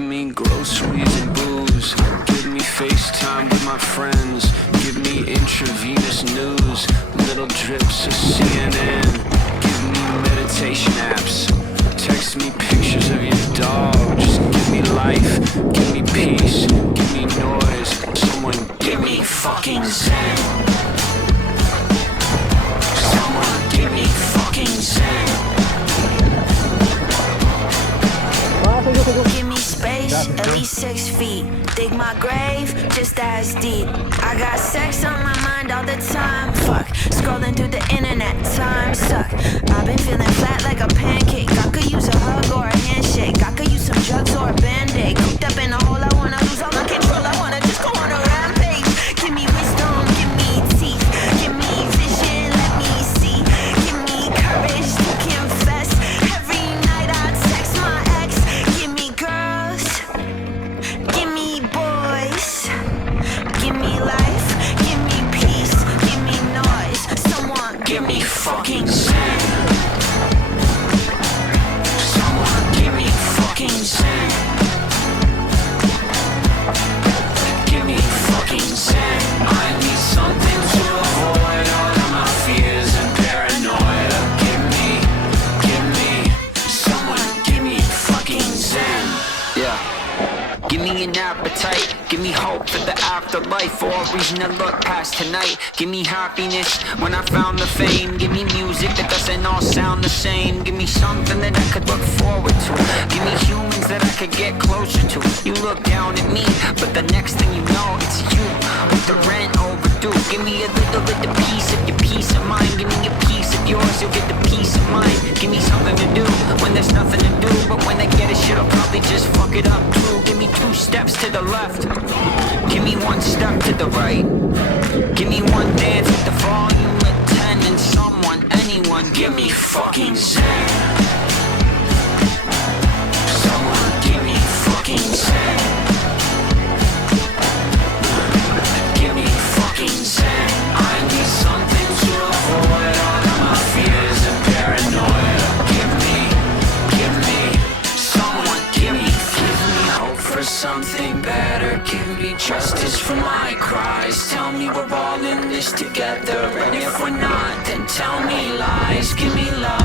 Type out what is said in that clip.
Give me groceries and booze. Give me FaceTime with my friends. Give me intravenous news. Little drips of CNN. Give me meditation apps. Text me pictures of your dog. Just give me life. Give me peace. Give me noise. Someone give me fucking zen. Someone give me fucking zen. Give me space, at least 6 feet. Dig my grave, just as deep. I got sex on my mind all the time. Fuck, scrolling through the internet, time suck. I've been feeling flat like a pancake. I could use a hug or a handshake. I could use some drugs or a band-aid. Cooped up in a hole, I wanna lose all my control. I wanna just go on a rampage. Give me wisdom, give me teeth. Give me vision, let me see. Give me courage to confess. Every night I text my ex. Give me girls, give me boys. Give me life, give me peace, give me noise. Someone give me fucking zen. Someone give me fucking zen. Give me fucking zen. I need something to avoid all of my fears and paranoia. Give me, someone give me fucking zen. Yeah. Give me an appetite, give me hope for the afterlife, or a reason to look past tonight. Give me happiness when I found the fame. Give me music that doesn't all sound the same. Give me something that I could look forward to. Give me humans that I could get closer to. You look down at me, but the next thing you know, it's you with the rent overdue. Give me a little bit of piece of your peace of mind. Give me a piece of yours, you'll get the peace of mind. Give me something to do when there's nothing to do, but when I get it, shit, I'll probably just fuck it up too. Give me 2 steps to the left. Give me 1 step to the right. Give me 1 dance with the volume at 10 and someone, anyone, give me fucking zen. Someone give me fucking zen. Give me fucking zen. I need something to avoid all of my fears and paranoia. Give me, someone give me hope for something better. Give me justice for my cries. Tell me we're all in this together, and if we're not, then tell me lies. Give me love.